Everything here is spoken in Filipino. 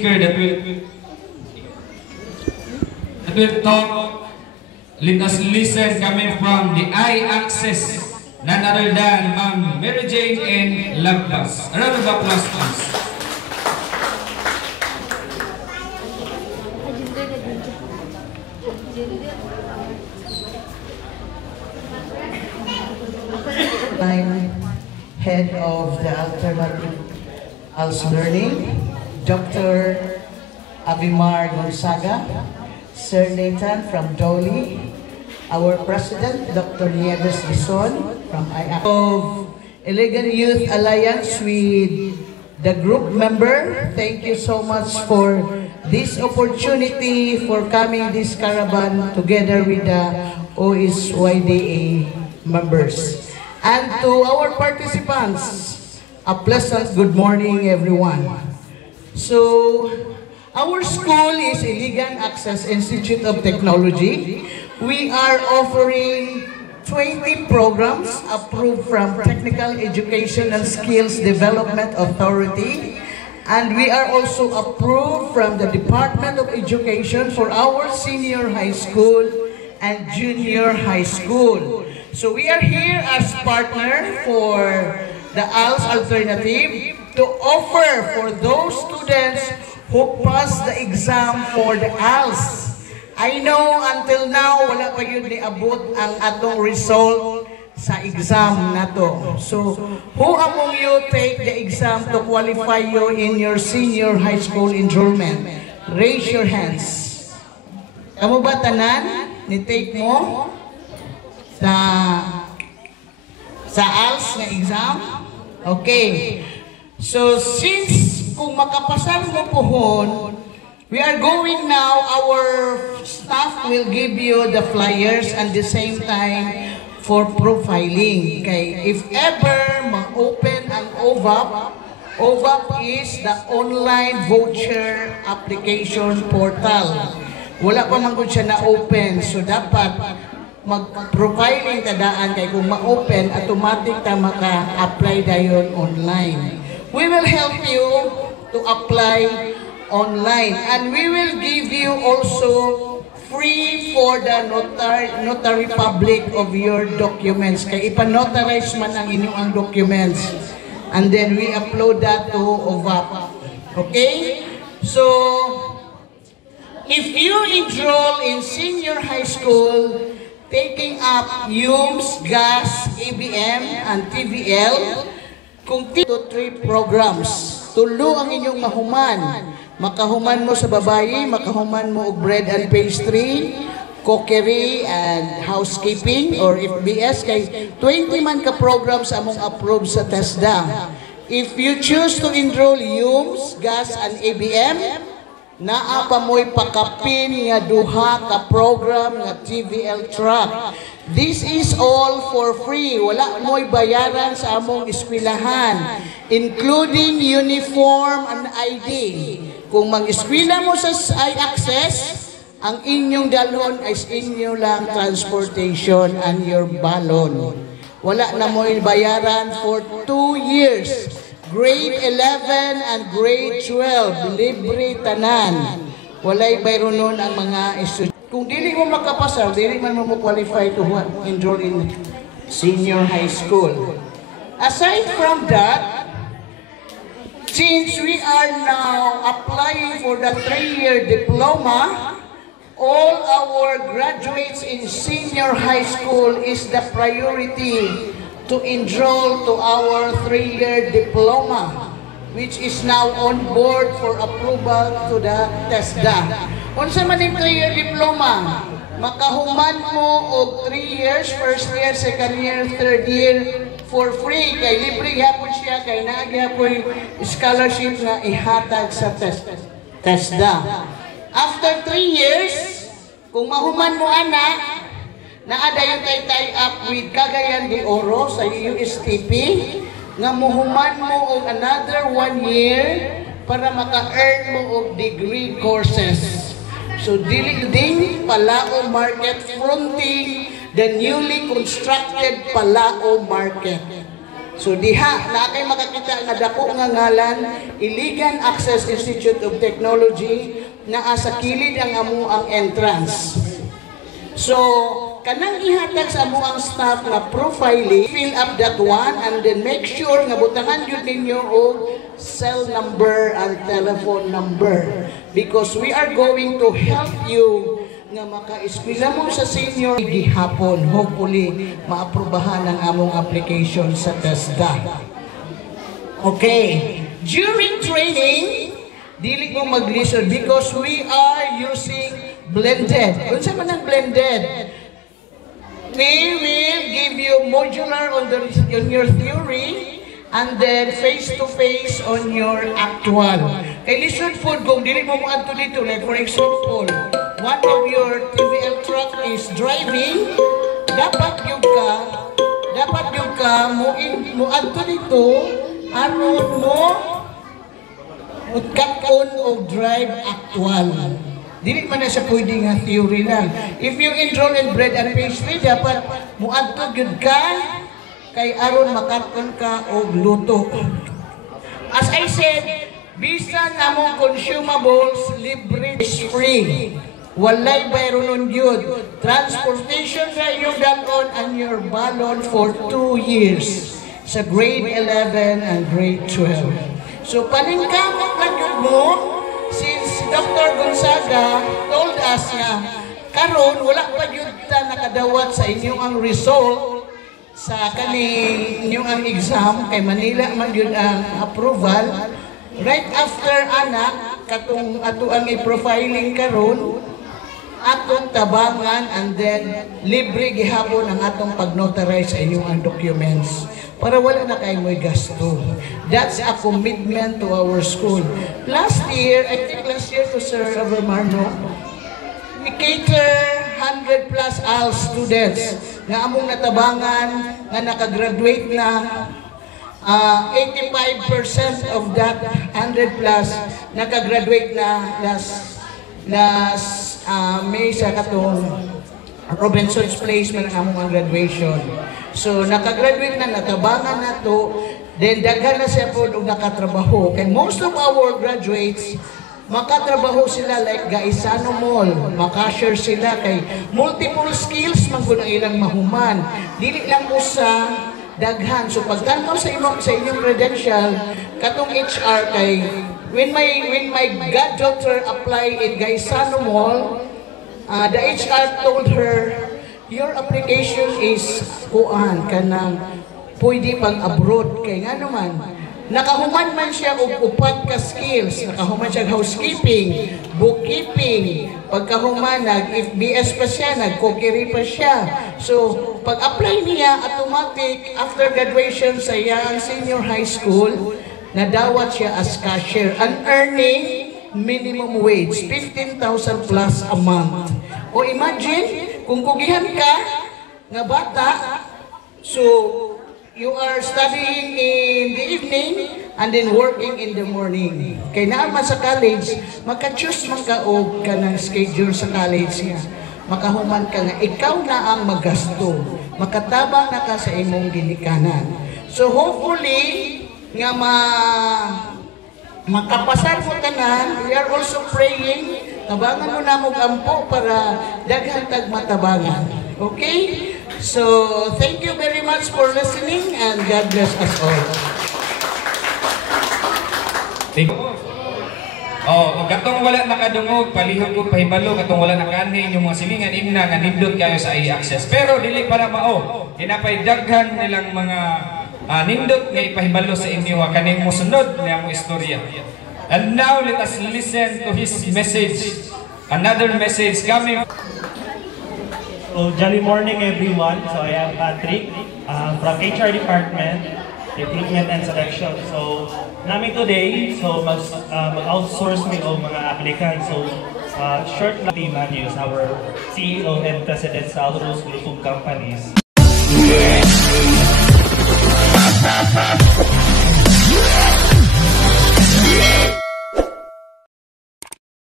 speaker that will talk, let us listen coming from the I-Access, none other than Ma'am Mary Jane and Lagbas. A round of applause, please. I'm head of the Alternative ALS Learning, Dr. Abimar Gonzaga, Sir Nathan from Dolly, our President, Dr. Nieves Bison from I-Access, of Elegant Youth Alliance with the group member. Thank you so much for this opportunity for coming this caravan together with the OSYDA members. And to our participants, a pleasant good morning, everyone. So, our school is Iligan Access Institute of Technology. We are offering 20 programs approved from Technical Education and Skills Development Authority. And we are also approved from the Department of Education for our senior high school and junior high school. So we are here as partner for the ALS Alternative to offer for those students who pass the exam for the ALS. I know until now wala pa yun niabot ang atong result sa exam nato. So who among you take the exam to qualify you in your senior high school enrollment? Raise your hands. Kamu ba tanan ni take mo sa ALS na exam? Okay. So since kung makapasal mo pohon, we are going now, our staff will give you the flyers and the same time for profiling. Okay. If ever ma-open ang OVAP, OVAP is the online voucher application portal. Wala pa man siya na-open, so dapat mag-profiling tadaan kay kung ma-open, automatic ta maka-apply dayon online. We will help you to apply online and we will give you also free for the notary public of your documents. Kay ipa-notarize man ang inyong documents and then we upload that to OVAP. Okay? So, if you enroll in senior high school, taking up UMS, GAS, ABM, and TVL, kung 2 to 3 programs, tulo ang inyong mahuman. Makahuman mo sa babae, makahuman mo og bread and pastry, cookery, and housekeeping, or FBS, kay 20 man ka programs among approved sa TESDA. If you choose to enroll UMS, GAS, and ABM, naa pa mo'y pakapin nga duha ka program nga TVL track. This is all for free. Wala mo'y bayaran sa among eskwelahan, including uniform and ID. Kung mag-eskwela mo sa I-Access, ang inyong dalhon ay inyo lang transportation and your balon. Wala na mo'y bayaran for 2 years. Grade 11 and grade 12, libre tanan. Walay bayro nun ang mga estudyante. Kung dili mo makapasal, dili man mo qualify to enroll in senior high school. Aside from that, since we are now applying for the 3-year diploma, all our graduates in senior high school is the priority to enroll to our 3-year diploma, which is now on board for approval to the TESDA. Unsa man yung 3-year diploma, makahuman mo og 3 years, first year, second year, third year, for free. Kay libre gyapon siya, kay naagyapoy scholarship na ihatag sa TESDA. After 3 years, kung mahuman mo anak, naadayon tayo tie up with Cagayan de Oro sa USTP nga muhuman mo og another 1 year para maka-earn mo og degree courses. So building Palao Market, fronting the newly constructed Palao Market. So diha na kay makakita nga dako nga ngalan Iligan Access Institute of Technology naa sa kilid ang amo ang entrance. So kanang ihatag sa amo ang staff nga profiling, fill up that one and then make sure nga butangan yun ninyo og cell number and telephone number because we are going to help you nga maka-eskwela mo sa senior gihapon. Hopefully maaprubahan ang among application sa TESDA. Okay, during training dili mo mag-listen because we are using blended. Unsa man ang blended? We will give you modular on your theory and then face-to-face on your actual. Kay listen food kung dili mo adto dito, like for example, one of your TVL truck is driving, dapat yung ka mo adto dito, aron mo cut-on o drive actual. Dili man na siya pwede nga theory lang. If you enroll in bread and pastry, dapat muadto gyud ka kay aron makaton ka og luto. As I said, bisan among consumables libre is free. Walay bayron gyud. Transportation ra yung dalon and your balon for 2 years sa grade 11 and grade 12. So paningkamot lang yun mo, since Dr. Gonzaga told us nga, karon wala pa yun ta nakadawat sa inyong ang result sa kaning inyong ang exam, kay Manila man yun ang approval. Right after anak, katong ato ang i-profiling karon, atong tabangan and then libre gihapon ang atong pag-notarize sa inyong ang documents para wala na kayo may gasto. That's a commitment to our school. Last year to Sir Avermarno, we cater 100 plus ALS students nga among natabangan nga nakagraduate na 85% of that 100 plus nakagraduate na last May sa katong Robinson's Place man ang among graduation. So nakagraduate na, natabangan na to, then daghan na siya po og nakatrabaho. Kay most of our graduates makatrabaho sila like Gaisano Mall, makashare sila kay multiple skills man gud ang ilang mahuman. Dili lang mo sa daghan. So pagtanaw sa inyong credential katong HR kay when my goddaughter applied in Gaisano Mall, the HR told her, your application is kuan kanang pwede pang abroad kay nga naman nakahuman man siya og upat ka skills, nakahuman siya housekeeping, bookkeeping, pagkahuman nag-FBS pa siya, nag-cookery pa siya. So pag-apply niya automatic after graduation sa iyang senior high school, nadawat siya as cashier and earning minimum wage 15,000 plus a month. O imagine kung kugihan ka nga bata, so you are studying in the evening and then working in the morning. Kay naaman sa college, maka-choose man ka o ka ng schedule sa college niya. Makahuman ka nga, ikaw na ang magasto. Makatabang na ka sa imong ginikanan. So hopefully, nga makapasar mo tanan, we are also praying, tabangan mo na mong ampo para daghan tag matabangan. Okay? So, thank you very much for listening and God bless us all. Thank you. Katong wala nakadungog, palihog ko pahibalo, katong wala nakanin yung mga silingan, imna nga nindot kayo sa i-access. Pero dili para mao, hinapay daghan nilang mga nindot nga ipahibalo sa inyo kaning mosunod nga among istorya. And now let us listen to his message. Another message coming. So jolly morning everyone. So I am Patrick from HR department, recruitment and selection. So namin today, so mag-outsource mi o mga applicants. So short na team is our CEO and President sa Alros Group of Companies.